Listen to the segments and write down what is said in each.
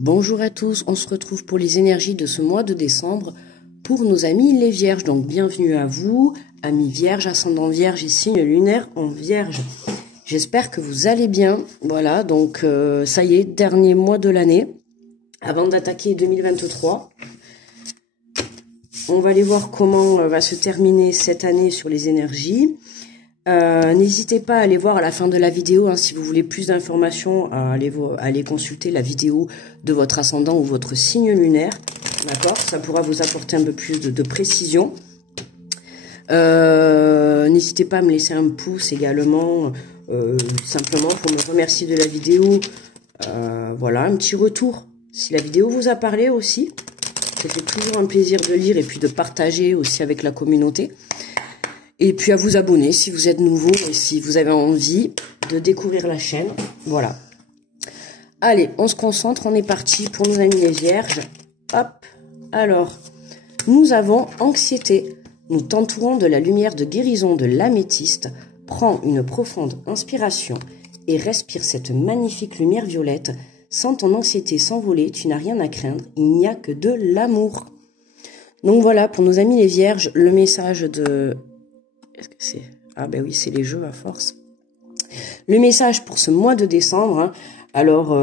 Bonjour à tous, on se retrouve pour les énergies de ce mois de décembre pour nos amis les vierges. Donc bienvenue à vous, amis vierges, ascendant vierge et signe lunaire en vierge. J'espère que vous allez bien. Voilà, donc ça y est, dernier mois de l'année. Avant d'attaquer 2023, on va aller voir comment va se terminer cette année sur les énergies. N'hésitez pas à aller voir à la fin de la vidéo, hein, si vous voulez plus d'informations, à aller consulter la vidéo de votre ascendant ou votre signe lunaire, d'accord? Ça pourra vous apporter un peu plus de précision. N'hésitez pas à me laisser un pouce également, simplement pour me remercier de la vidéo. Voilà, un petit retour, si la vidéo vous a parlé aussi. Ça fait toujours un plaisir de lire et puis de partager aussi avec la communauté. Et puis à vous abonner si vous êtes nouveau et si vous avez envie de découvrir la chaîne. Voilà. Allez, on se concentre, on est parti pour nos amis les vierges. Hop. Alors, nous avons anxiété. Nous t'entourons de la lumière de guérison de l'améthyste. Prends une profonde inspiration et respire cette magnifique lumière violette. Sans ton anxiété s'envoler, tu n'as rien à craindre. Il n'y a que de l'amour. Donc voilà, pour nos amis les vierges, le message de... Est-ce que c'est... Ah ben oui, c'est les jeux à force. Le message pour ce mois de décembre, hein. Alors,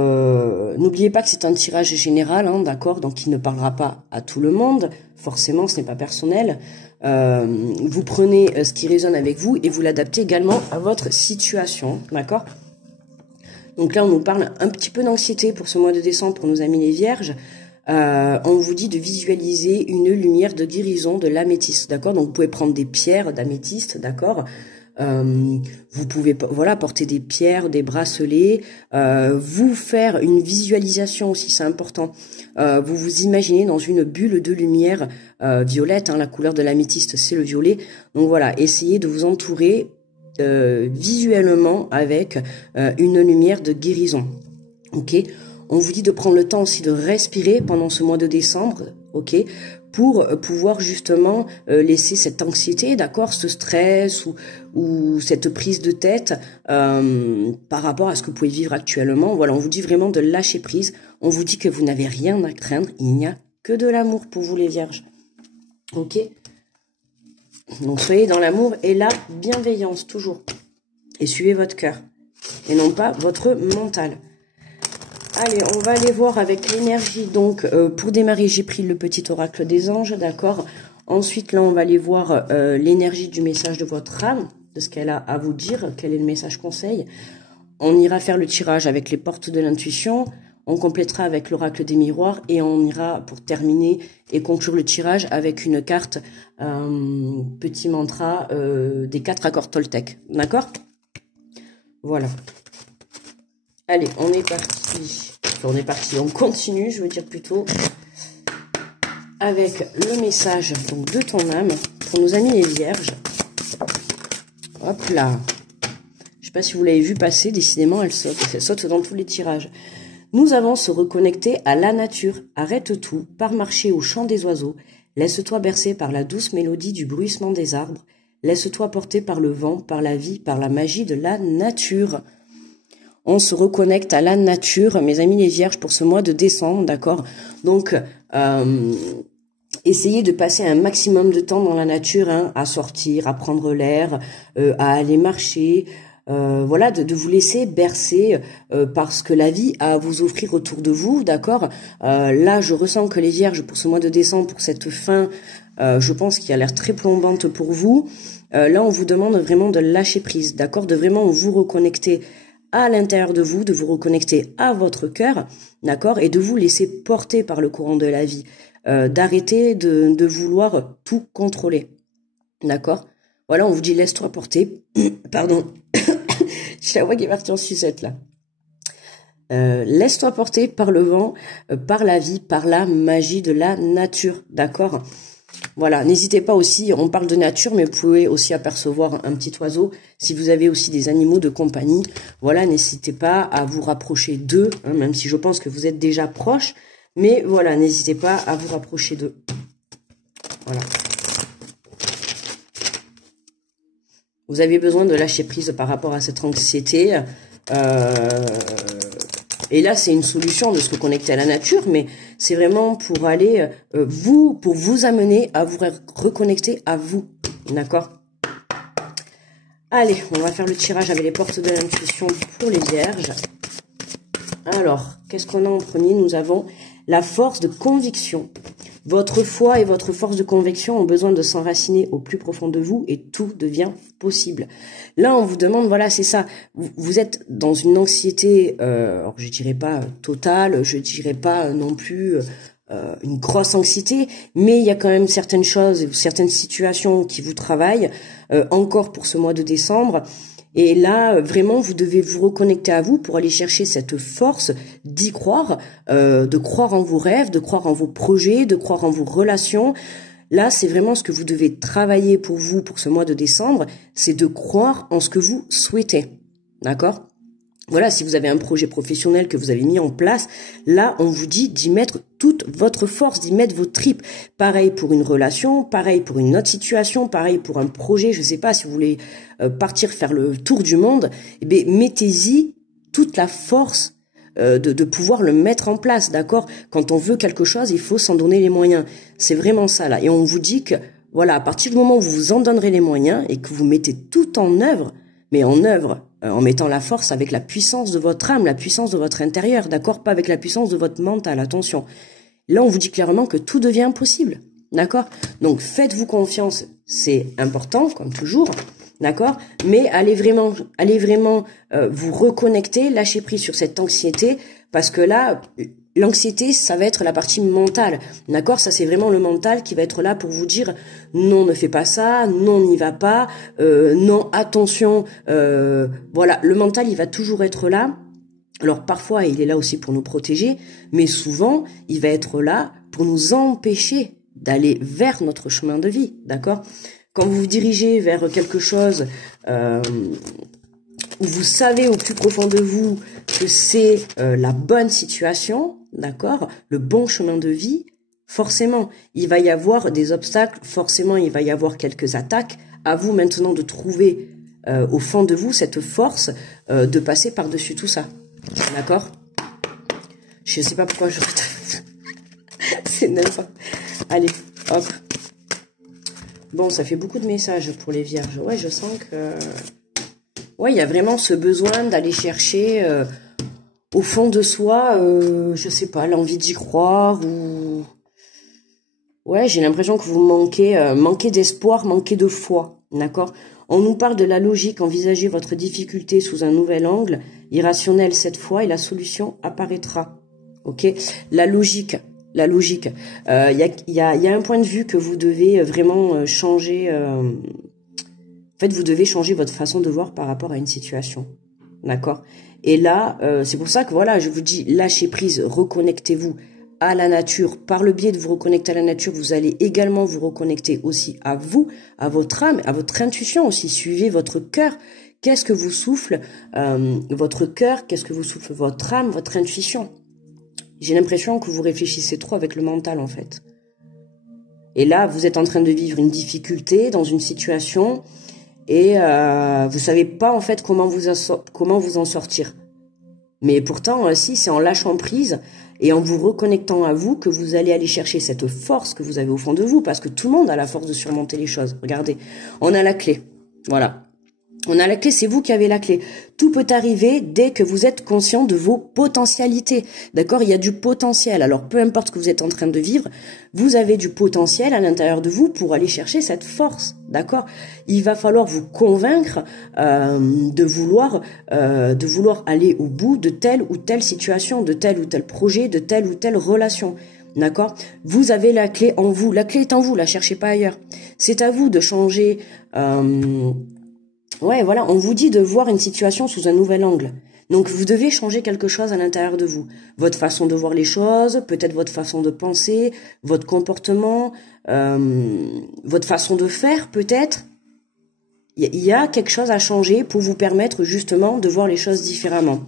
n'oubliez pas que c'est un tirage général, hein, d'accord? Donc, il ne parlera pas à tout le monde. Forcément, ce n'est pas personnel. Vous prenez ce qui résonne avec vous et vous l'adaptez également à votre situation, d'accord? Donc là, on nous parle un petit peu d'anxiété pour ce mois de décembre pour nos amis les vierges. On vous dit de visualiser une lumière de guérison de l'améthyste, d'accord? Donc vous pouvez prendre des pierres d'améthyste, d'accord? Vous pouvez voilà porter des pierres, des bracelets, vous faire une visualisation aussi, c'est important. Vous vous imaginez dans une bulle de lumière violette, hein, la couleur de l'améthyste c'est le violet. Donc voilà, essayez de vous entourer visuellement avec une lumière de guérison, ok? On vous dit de prendre le temps aussi de respirer pendant ce mois de décembre, ok, pour pouvoir justement laisser cette anxiété, d'accord, ce stress ou cette prise de tête par rapport à ce que vous pouvez vivre actuellement. Voilà, on vous dit vraiment de lâcher prise. On vous dit que vous n'avez rien à craindre. Il n'y a que de l'amour pour vous les vierges, ok. Donc soyez dans l'amour et la bienveillance toujours. Et suivez votre cœur et non pas votre mental. Allez, on va aller voir avec l'énergie. Donc, pour démarrer, j'ai pris le petit oracle des anges, d'accord? Ensuite, là, on va aller voir l'énergie du message de votre âme, de ce qu'elle a à vous dire, quel est le message conseil. On ira faire le tirage avec les portes de l'intuition, on complétera avec l'oracle des miroirs et on ira, pour terminer et conclure le tirage, avec une carte, petit mantra des 4 accords Toltec, d'accord? Voilà. Allez, on est parti. Enfin, on continue, je veux dire plutôt, avec le message donc, de ton âme pour nos amis les vierges. Hop là. Je ne sais pas si vous l'avez vu passer, décidément, elle saute dans tous les tirages. Nous avons se reconnecter à la nature. Arrête tout, pars marcher au chant des oiseaux. Laisse-toi bercer par la douce mélodie du bruissement des arbres. Laisse-toi porter par le vent, par la vie, par la magie de la nature. On se reconnecte à la nature, mes amis les vierges, pour ce mois de décembre, d'accord? Donc, essayez de passer un maximum de temps dans la nature, hein, à sortir, à prendre l'air, à aller marcher, voilà, de vous laisser bercer par ce que la vie a à vous offrir autour de vous, d'accord? Là, je ressens que les vierges, pour ce mois de décembre, pour cette fin, je pense qu'il a l'air très plombante pour vous. Là, on vous demande vraiment de lâcher prise, d'accord? De vraiment vous reconnecter à l'intérieur de vous, de vous reconnecter à votre cœur, d'accord, et de vous laisser porter par le courant de la vie, d'arrêter de vouloir tout contrôler, d'accord. Voilà, on vous dit laisse-toi porter, pardon, j'ai la voix qui est partie en sucette là. Laisse-toi porter par le vent, par la vie, par la magie de la nature, d'accord. Voilà, n'hésitez pas aussi, on parle de nature, mais vous pouvez aussi apercevoir un petit oiseau. Si vous avez aussi des animaux de compagnie, voilà, n'hésitez pas à vous rapprocher d'eux, hein, même si je pense que vous êtes déjà proches. Mais voilà, n'hésitez pas à vous rapprocher d'eux. Voilà. Vous avez besoin de lâcher prise par rapport à cette anxiété. Et là, c'est une solution de se reconnecter à la nature, mais c'est vraiment pour aller, pour vous amener à vous reconnecter à vous. D'accord? Allez, on va faire le tirage avec les portes de l'intuition pour les vierges. Alors, qu'est-ce qu'on a en premier? Nous avons la force de conviction. Votre foi et votre force de conviction ont besoin de s'enraciner au plus profond de vous et tout devient possible. Là, on vous demande, voilà, c'est ça. Vous êtes dans une anxiété, alors je dirais pas totale, je dirais pas non plus une grosse anxiété, mais il y a quand même certaines choses, certaines situations qui vous travaillent encore pour ce mois de décembre. Et là, vraiment, vous devez vous reconnecter à vous pour aller chercher cette force d'y croire, de croire en vos rêves, de croire en vos projets, de croire en vos relations. Là, c'est vraiment ce que vous devez travailler pour vous pour ce mois de décembre, c'est de croire en ce que vous souhaitez. D'accord ? Voilà, si vous avez un projet professionnel que vous avez mis en place, là, on vous dit d'y mettre toute votre force, d'y mettre vos tripes. Pareil pour une relation, pareil pour une autre situation, pareil pour un projet, je sais pas, si vous voulez partir faire le tour du monde, eh bien, mettez-y toute la force de pouvoir le mettre en place, d'accord? Quand on veut quelque chose, il faut s'en donner les moyens. C'est vraiment ça, là. Et on vous dit que, voilà, à partir du moment où vous vous en donnerez les moyens et que vous mettez tout en œuvre, mais en œuvre, en mettant la force avec la puissance de votre âme, la puissance de votre intérieur, d'accord? Pas avec la puissance de votre mental, attention. Là, on vous dit clairement que tout devient possible, d'accord? Donc, faites-vous confiance, c'est important, comme toujours, d'accord? Mais allez vraiment vous reconnecter, lâcher prise sur cette anxiété, parce que là, l'anxiété, ça va être la partie mentale, d'accord? Ça, c'est vraiment le mental qui va être là pour vous dire non, ne fais pas ça, non, n'y va pas, non, attention. Voilà, le mental, il va toujours être là. Alors parfois, il est là aussi pour nous protéger, mais souvent, il va être là pour nous empêcher d'aller vers notre chemin de vie, d'accord? Quand vous vous dirigez vers quelque chose où vous savez au plus profond de vous que c'est la bonne situation, d'accord, le bon chemin de vie, forcément, il va y avoir des obstacles, forcément, il va y avoir quelques attaques. À vous maintenant de trouver au fond de vous cette force de passer par-dessus tout ça, d'accord? Je sais pas pourquoi je... c'est n'importe... Allez, hop. Bon, ça fait beaucoup de messages pour les vierges. Ouais, je sens que... Ouais, il y a vraiment ce besoin d'aller chercher au fond de soi, je sais pas, l'envie d'y croire ou... Ouais, j'ai l'impression que vous manquez d'espoir, manquez de foi, d'accord? On nous parle de la logique, envisagez votre difficulté sous un nouvel angle, irrationnel cette fois, et la solution apparaîtra, ok? La logique, il y a un point de vue que vous devez vraiment changer... En fait, vous devez changer votre façon de voir par rapport à une situation, d'accord? Et là, c'est pour ça que voilà, je vous dis, lâchez prise, reconnectez-vous à la nature. Par le biais de vous reconnecter à la nature, vous allez également vous reconnecter aussi à vous, à votre âme, à votre intuition aussi. Suivez votre cœur. Qu'est-ce que vous souffle votre cœur? Qu'est-ce que vous souffle votre âme, votre intuition? J'ai l'impression que vous réfléchissez trop avec le mental, en fait. Et là, vous êtes en train de vivre une difficulté dans une situation... Et vous savez pas en fait comment vous en sortir. Mais pourtant, si, c'est en lâchant prise et en vous reconnectant à vous que vous allez aller chercher cette force que vous avez au fond de vous, parce que tout le monde a la force de surmonter les choses. Regardez, on a la clé, voilà. On a la clé, c'est vous qui avez la clé. Tout peut arriver dès que vous êtes conscient de vos potentialités. D'accord? Il y a du potentiel. Alors, peu importe ce que vous êtes en train de vivre, vous avez du potentiel à l'intérieur de vous pour aller chercher cette force. D'accord? Il va falloir vous convaincre de vouloir aller au bout de telle ou telle situation, de tel ou tel projet, de telle ou telle relation. D'accord? Vous avez la clé en vous. La clé est en vous, la cherchez pas ailleurs. C'est à vous de changer... Ouais, voilà, on vous dit de voir une situation sous un nouvel angle. Donc, vous devez changer quelque chose à l'intérieur de vous. Votre façon de voir les choses, peut-être votre façon de penser, votre comportement, votre façon de faire, peut-être. Il y a quelque chose à changer pour vous permettre, justement, de voir les choses différemment.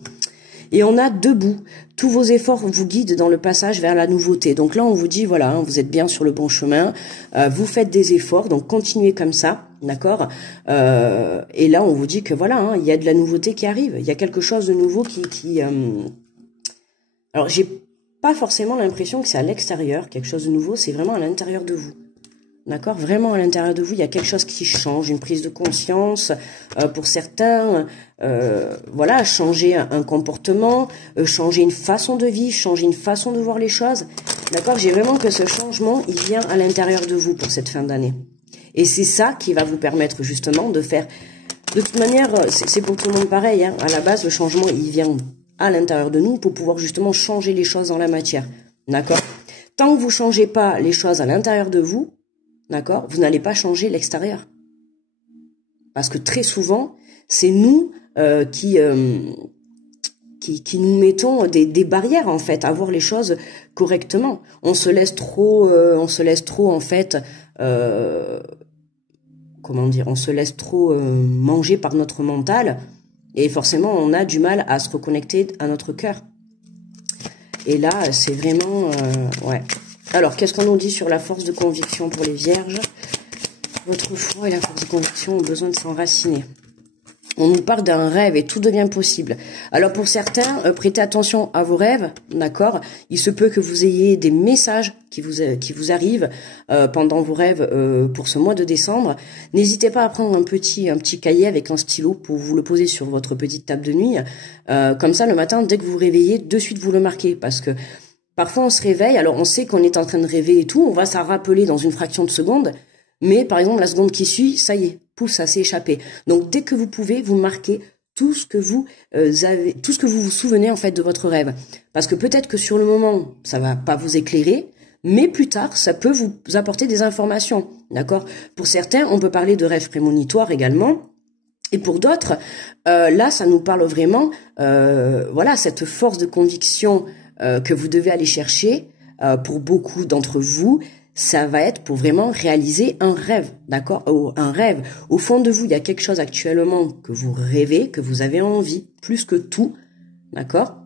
Et on a debout. Tous vos efforts vous guident dans le passage vers la nouveauté. Donc là, on vous dit, voilà, vous êtes bien sur le bon chemin. Vous faites des efforts, donc continuez comme ça, d'accord? Et là, on vous dit que voilà, il y a de la nouveauté qui arrive. Il y a quelque chose de nouveau qui Alors, j'ai pas forcément l'impression que c'est à l'extérieur, quelque chose de nouveau, c'est vraiment à l'intérieur de vous. D'accord? Vraiment à l'intérieur de vous, il y a quelque chose qui change, une prise de conscience. Pour certains, voilà, changer un comportement, changer une façon de vivre, changer une façon de voir les choses. D'accord? J'ai vraiment que ce changement, il vient à l'intérieur de vous pour cette fin d'année. Et c'est ça qui va vous permettre justement de faire... De toute manière, c'est pour tout le monde pareil. Hein. À la base, le changement, il vient à l'intérieur de nous pour pouvoir justement changer les choses dans la matière. D'accord? Tant que vous ne changez pas les choses à l'intérieur de vous, d'accord, vous n'allez pas changer l'extérieur. Parce que très souvent, c'est nous qui nous mettons des barrières en fait à voir les choses correctement. On se laisse trop en fait, comment dire, on se laisse trop manger par notre mental et forcément on a du mal à se reconnecter à notre cœur. Et là, c'est vraiment, ouais. Alors, qu'est-ce qu'on nous dit sur la force de conviction pour les vierges? Votre foi et la force de conviction ont besoin de s'enraciner. On nous parle d'un rêve et tout devient possible. Alors pour certains, prêtez attention à vos rêves, d'accord? Il se peut que vous ayez des messages qui vous arrivent pendant vos rêves pour ce mois de décembre. N'hésitez pas à prendre un petit cahier avec un stylo pour vous le poser sur votre petite table de nuit. Comme ça, le matin, dès que vous vous réveillez, de suite vous le marquez. Parce que parfois on se réveille, alors on sait qu'on est en train de rêver et tout, on va s'en rappeler dans une fraction de seconde. Mais par exemple, la seconde qui suit, ça y est, pouf, ça s'est échappé. Donc dès que vous pouvez, vous marquez tout ce que vous avez, tout ce que vous vous souvenez en fait de votre rêve. Parce que peut-être que sur le moment, ça va pas vous éclairer, mais plus tard, ça peut vous apporter des informations, d'accord? Pour certains, on peut parler de rêves prémonitoires également. Et pour d'autres, là, ça nous parle vraiment, voilà, cette force de conviction que vous devez aller chercher. Pour beaucoup d'entre vous, ça va être pour vraiment réaliser un rêve, d'accord? Un rêve. Au fond de vous, il y a quelque chose actuellement que vous rêvez, que vous avez envie, plus que tout, d'accord?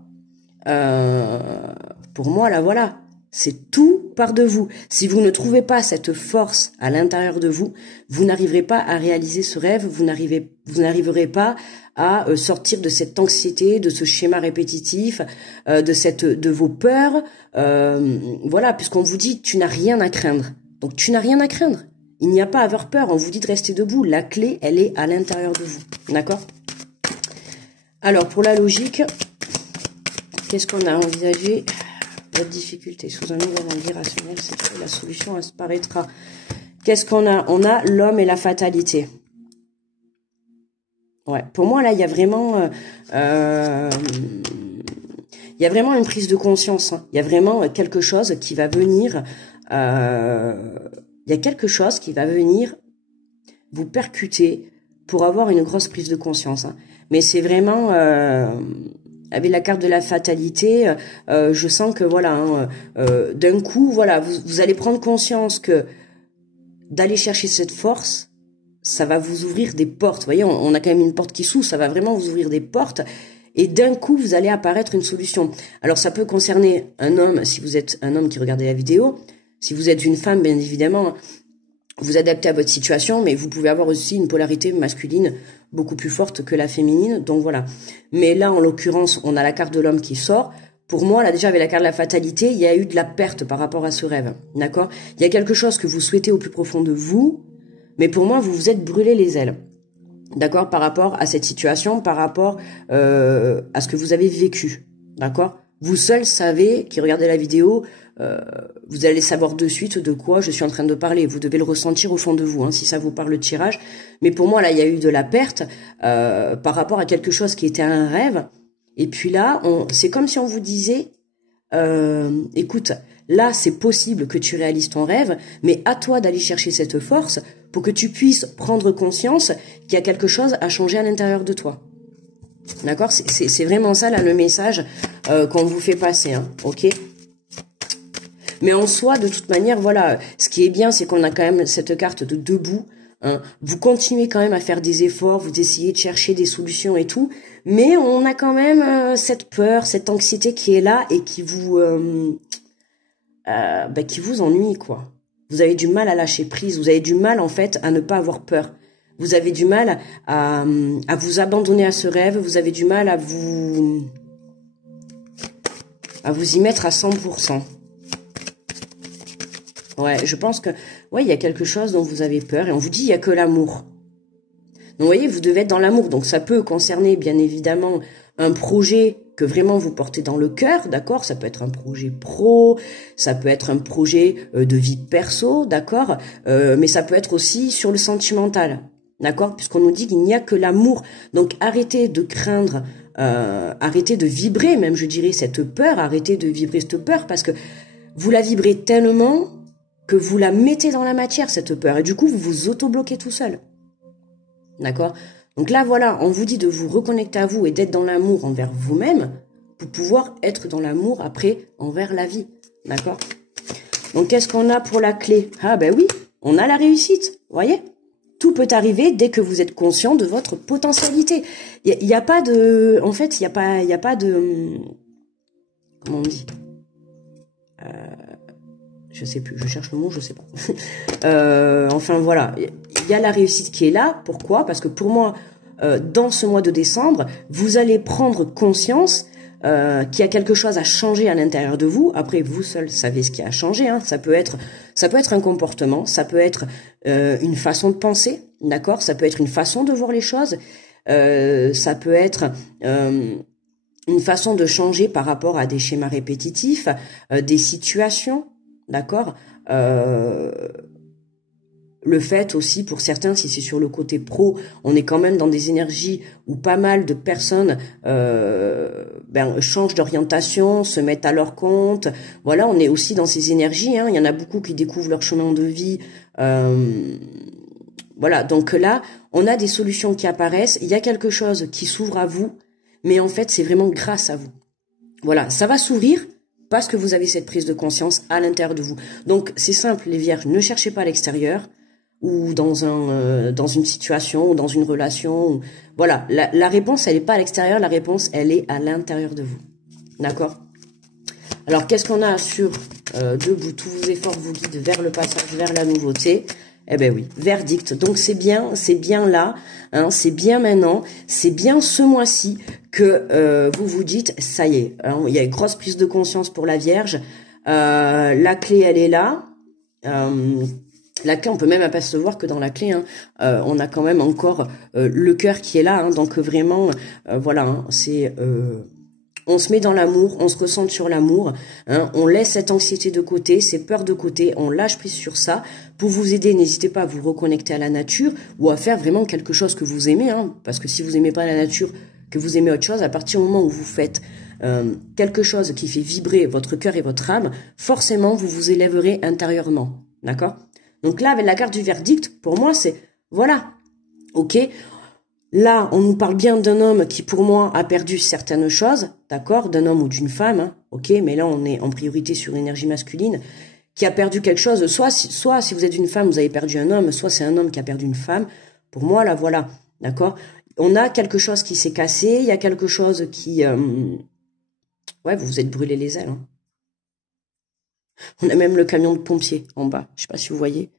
Pour moi, là, voilà, c'est tout part de vous. Si vous ne trouvez pas cette force à l'intérieur de vous, vous n'arriverez pas à réaliser ce rêve, vous n'arriverez pas à sortir de cette anxiété, de ce schéma répétitif, de vos peurs. Voilà, puisqu'on vous dit tu n'as rien à craindre. Donc tu n'as rien à craindre. Il n'y a pas à avoir peur. On vous dit de rester debout. La clé, elle est à l'intérieur de vous. D'accord? Alors pour la logique, qu'est-ce qu'on a envisagé? Votre difficulté sous un nouvel angle irrationnel, c'est que la solution apparaîtra. Qu'est-ce qu'on a? On a l'homme et la fatalité. Ouais, pour moi là, il y a vraiment une prise de conscience. Hein. Il y a vraiment quelque chose qui va venir. Il y a quelque chose qui va venir vous percuter pour avoir une grosse prise de conscience. Hein. Mais c'est vraiment avec la carte de la fatalité, je sens que voilà, hein, d'un coup, voilà, vous allez prendre conscience que d'aller chercher cette force, ça va vous ouvrir des portes. Vous voyez, on a quand même une porte qui s'ouvre, ça va vraiment vous ouvrir des portes. Et d'un coup, vous allez apparaître une solution. Alors, ça peut concerner un homme, si vous êtes un homme qui regardez la vidéo. Si vous êtes une femme, bien évidemment, vous adaptez à votre situation, mais vous pouvez avoir aussi une polarité masculine beaucoup plus forte que la féminine. Donc, voilà. Mais là, en l'occurrence, on a la carte de l'homme qui sort. Pour moi, là, déjà, avec la carte de la fatalité, il y a eu de la perte par rapport à ce rêve. D'accord? Il y a quelque chose que vous souhaitez au plus profond de vous, mais pour moi, vous vous êtes brûlé les ailes. D'accord, par rapport à cette situation, par rapport à ce que vous avez vécu, d'accord? Vous seul savez, qui regardez la vidéo, vous allez savoir de suite de quoi je suis en train de parler. Vous devez le ressentir au fond de vous, hein, si ça vous parle le tirage. Mais pour moi, là, il y a eu de la perte par rapport à quelque chose qui était un rêve. Et puis là, c'est comme si on vous disait, écoute, là, c'est possible que tu réalises ton rêve, mais à toi d'aller chercher cette force pour que tu puisses prendre conscience qu'il y a quelque chose à changer à l'intérieur de toi. D'accord? C'est vraiment ça, là, le message qu'on vous fait passer, hein, ok? Mais en soi, de toute manière, voilà, ce qui est bien, c'est qu'on a quand même cette carte de debout. Hein. Vous continuez quand même à faire des efforts, vous essayez de chercher des solutions et tout, mais on a quand même cette peur, cette anxiété qui est là et qui vous ennuie, quoi. Vous avez du mal à lâcher prise, vous avez du mal en fait à ne pas avoir peur. Vous avez du mal à vous abandonner à ce rêve, vous avez du mal à à vous y mettre à 100%. Ouais, je pense que, ouais, il y a quelque chose dont vous avez peur et on vous dit il y a que l'amour. Donc, vous voyez, vous devez être dans l'amour. Donc, ça peut concerner, bien évidemment, un projet que vraiment vous portez dans le cœur, d'accord? Ça peut être un projet pro, ça peut être un projet de vie perso, d'accord? Mais ça peut être aussi sur le sentimental, d'accord? Puisqu'on nous dit qu'il n'y a que l'amour. Donc, arrêtez de craindre, arrêtez de vibrer, même je dirais, cette peur, arrêtez de vibrer cette peur, parce que vous la vibrez tellement que vous la mettez dans la matière, cette peur. Et du coup, vous vous auto-bloquez tout seul. D'accord? Donc là, voilà, on vous dit de vous reconnecter à vous et d'être dans l'amour envers vous-même pour pouvoir être dans l'amour après envers la vie. D'accord? Donc, qu'est-ce qu'on a pour la clé? Ah ben oui, on a la réussite, vous voyez? Tout peut arriver dès que vous êtes conscient de votre potentialité. Il y a pas de... En fait, il y a pas de... Comment on dit? Je sais plus, je cherche le mot, je sais pas. Enfin voilà, il y a la réussite qui est là. Pourquoi? Parce que pour moi, dans ce mois de décembre, vous allez prendre conscience qu'il y a quelque chose à changer à l'intérieur de vous. Après, vous seul savez ce qui a changé. Hein. Ça peut être un comportement, ça peut être une façon de penser, d'accord? Ça peut être une façon de voir les choses. Ça peut être une façon de changer par rapport à des schémas répétitifs, des situations. D'accord, le fait aussi pour certains, si c'est sur le côté pro, on est quand même dans des énergies où pas mal de personnes changent d'orientation, se mettent à leur compte. Voilà, on est aussi dans ces énergies. Hein. Il y en a beaucoup qui découvrent leur chemin de vie. Voilà, donc là, on a des solutions qui apparaissent. Il y a quelque chose qui s'ouvre à vous, mais en fait, c'est vraiment grâce à vous. Voilà, ça va s'ouvrir. Parce que vous avez cette prise de conscience à l'intérieur de vous. Donc, c'est simple, les vierges, ne cherchez pas à l'extérieur ou dans une situation ou dans une relation. Voilà, la réponse, elle n'est pas à l'extérieur, la réponse, elle est à l'intérieur de vous. D'accord? Alors, qu'est-ce qu'on a sur debout? Tous vos efforts vous guident vers le passage, vers la nouveauté. Eh ben oui, verdict. Donc c'est bien là, hein, c'est bien maintenant, c'est bien ce mois-ci que vous vous dites, ça y est, hein, il y a une grosse prise de conscience pour la Vierge. La clé, elle est là. La clé, on peut même apercevoir que dans la clé, hein, on a quand même encore le cœur qui est là. Hein, donc vraiment, voilà, hein, c'est... on se met dans l'amour, on se ressent sur l'amour, hein, on laisse cette anxiété de côté, ces peurs de côté, on lâche prise sur ça. Pour vous aider, n'hésitez pas à vous reconnecter à la nature ou à faire vraiment quelque chose que vous aimez, hein, parce que si vous aimez pas la nature, que vous aimez autre chose, à partir du moment où vous faites quelque chose qui fait vibrer votre cœur et votre âme, forcément vous vous élèverez intérieurement, d'accord? Donc là, avec la carte du verdict, pour moi, c'est, voilà, ok. Là, on nous parle bien d'un homme qui, pour moi, a perdu certaines choses, d'accord, d'un homme ou d'une femme, hein, ok, mais là, on est en priorité sur l'énergie masculine, qui a perdu quelque chose, soit si vous êtes une femme, vous avez perdu un homme, soit c'est un homme qui a perdu une femme. Pour moi, là, voilà, d'accord, on a quelque chose qui s'est cassé, il y a quelque chose qui... Ouais, vous vous êtes brûlé les ailes, hein. On a même le camion de pompiers en bas, je sais pas si vous voyez.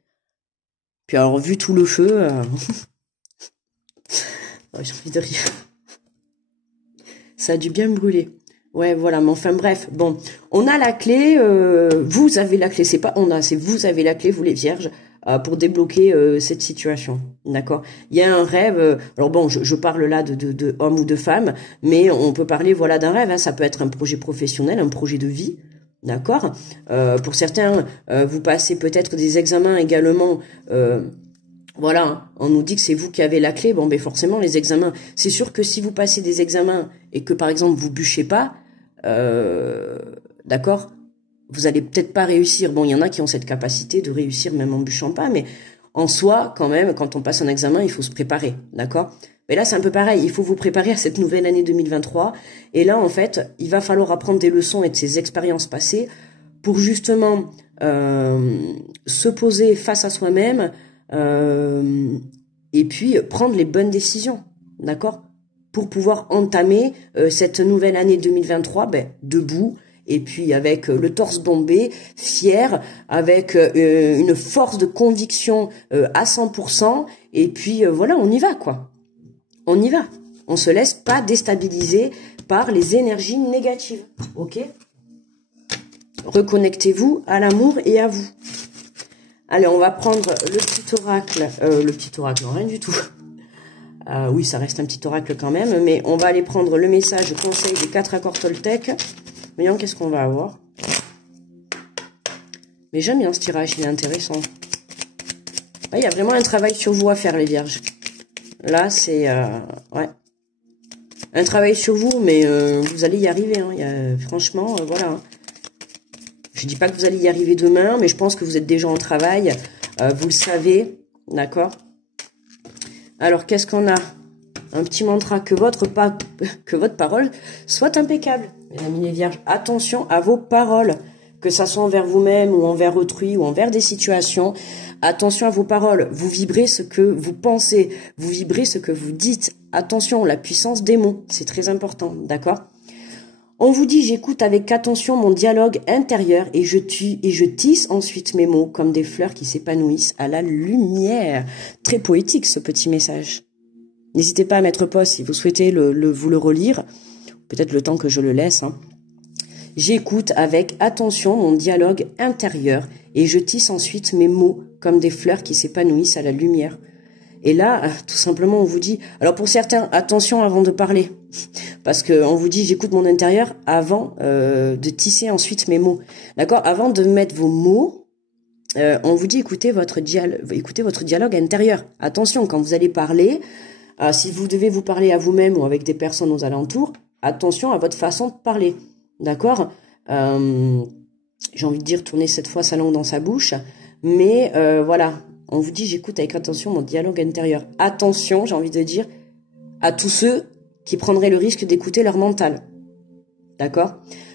Puis alors, vu tout le feu... Oh, j'ai envie de rire. Ça a dû bien me brûler. Ouais, voilà, mais enfin bref. Bon, on a la clé, vous avez la clé, c'est pas on a, c'est vous avez la clé, vous les vierges, pour débloquer cette situation. D'accord? Il y a un rêve, alors bon, je parle là de homme ou de femme, mais on peut parler voilà d'un rêve, hein, ça peut être un projet professionnel, un projet de vie. D'accord? Pour certains, vous passez peut-être des examens également. Voilà, hein, on nous dit que c'est vous qui avez la clé. Bon, ben forcément, les examens. C'est sûr que si vous passez des examens et que, par exemple, vous bûchez pas, d'accord, vous allez peut-être pas réussir. Bon, il y en a qui ont cette capacité de réussir même en bûchant pas, mais en soi, quand même, quand on passe un examen, il faut se préparer, d'accord? Mais là, c'est un peu pareil. Il faut vous préparer à cette nouvelle année 2023. Et là, en fait, il va falloir apprendre des leçons et de ces expériences passées pour justement se poser face à soi-même. Et puis prendre les bonnes décisions, d'accord, pour pouvoir entamer cette nouvelle année 2023 debout, et puis avec le torse bombé, fier, avec une force de conviction à 100%, et puis voilà, on y va quoi, on y va, on se laisse pas déstabiliser par les énergies négatives, ok? reconnectez-vous à l'amour et à vous. Allez, on va prendre le petit oracle, non, rien du tout. Oui, ça reste un petit oracle quand même, mais on va aller prendre le message conseil des 4 accords Toltec. Voyons qu'est-ce qu'on va avoir. Mais j'aime bien ce tirage, il est intéressant. Il y a vraiment un travail sur vous à faire, les vierges. Là, c'est... ouais. Un travail sur vous, mais vous allez y arriver. Hein. Franchement, voilà. Hein. Je dis pas que vous allez y arriver demain, mais je pense que vous êtes déjà en travail. Vous le savez, d'accord? Alors, qu'est-ce qu'on a? Un petit mantra, que votre parole soit impeccable. Mesdames les vierges, attention à vos paroles. Que ça soit envers vous-même ou envers autrui ou envers des situations. Attention à vos paroles. Vous vibrez ce que vous pensez. Vous vibrez ce que vous dites. Attention, la puissance des mots. C'est très important, d'accord? On vous dit, j'écoute avec attention mon dialogue intérieur et je tisse ensuite mes mots comme des fleurs qui s'épanouissent à la lumière. Très poétique ce petit message. N'hésitez pas à mettre pause si vous souhaitez vous le relire. Peut-être le temps que je le laisse. Hein. J'écoute avec attention mon dialogue intérieur et je tisse ensuite mes mots comme des fleurs qui s'épanouissent à la lumière. Et là, tout simplement, on vous dit... Alors pour certains, attention avant de parler. Parce qu'on vous dit, j'écoute mon intérieur avant de tisser ensuite mes mots. D'accord? Avant de mettre vos mots, on vous dit, écoutez votre dialogue intérieur. Attention, quand vous allez parler, si vous devez vous parler à vous-même ou avec des personnes aux alentours, attention à votre façon de parler. D'accord? J'ai envie de dire, tournez cette fois sa langue dans sa bouche. Mais voilà... On vous dit, j'écoute avec attention mon dialogue intérieur. Attention, j'ai envie de dire, à tous ceux qui prendraient le risque d'écouter leur mental. D'accord?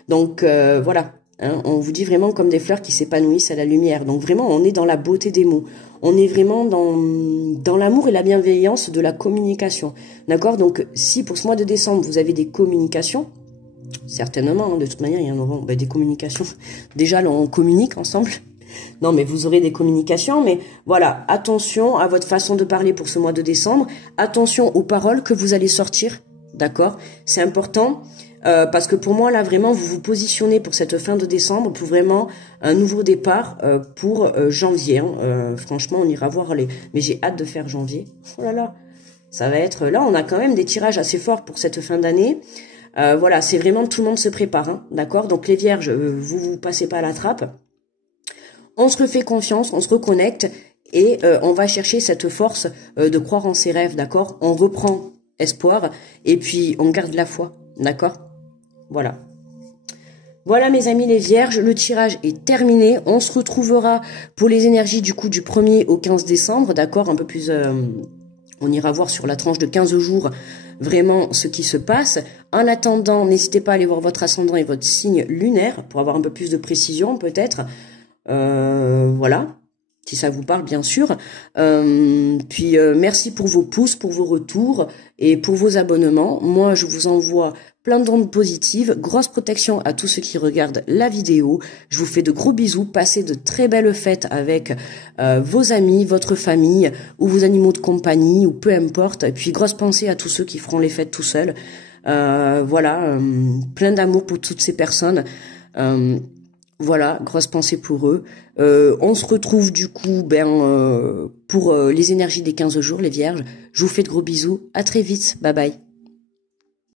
Donc, voilà. Hein, on vous dit vraiment comme des fleurs qui s'épanouissent à la lumière. Donc, vraiment, on est dans la beauté des mots. On est vraiment dans l'amour et la bienveillance de la communication. D'accord? Donc, si pour ce mois de décembre, vous avez des communications, certainement, hein, de toute manière, il y en aura des communications. Déjà, là, on communique ensemble. Non, mais vous aurez des communications, mais voilà, attention à votre façon de parler pour ce mois de décembre, attention aux paroles que vous allez sortir, d'accord? C'est important, parce que pour moi, là, vraiment, vous vous positionnez pour cette fin de décembre, pour vraiment un nouveau départ pour janvier. Hein. Franchement, on ira voir les... Mais j'ai hâte de faire janvier. Oh là là, ça va être... Là, on a quand même des tirages assez forts pour cette fin d'année. Voilà, c'est vraiment tout le monde se prépare, hein, d'accord? Donc les vierges, vous passez pas à la trappe. On se refait confiance, on se reconnecte et on va chercher cette force de croire en ses rêves, d'accord? On reprend espoir et puis on garde la foi, d'accord? Voilà. Voilà mes amis les vierges, le tirage est terminé. On se retrouvera pour les énergies du coup du 1er au 15 décembre, d'accord? Un peu plus... on ira voir sur la tranche de 15 jours vraiment ce qui se passe. En attendant, n'hésitez pas à aller voir votre ascendant et votre signe lunaire pour avoir un peu plus de précision peut-être. Voilà, si ça vous parle bien sûr. Puis merci pour vos pouces, pour vos retours et pour vos abonnements. Moi je vous envoie plein d'ondes positives, grosse protection à tous ceux qui regardent la vidéo. Je vous fais de gros bisous, passez de très belles fêtes avec vos amis, votre famille ou vos animaux de compagnie ou peu importe. Et puis grosse pensée à tous ceux qui feront les fêtes tout seuls. Voilà, plein d'amour pour toutes ces personnes. Voilà, grosse pensée pour eux. On se retrouve du coup pour les énergies des 15 jours, les vierges. Je vous fais de gros bisous. À très vite. Bye bye.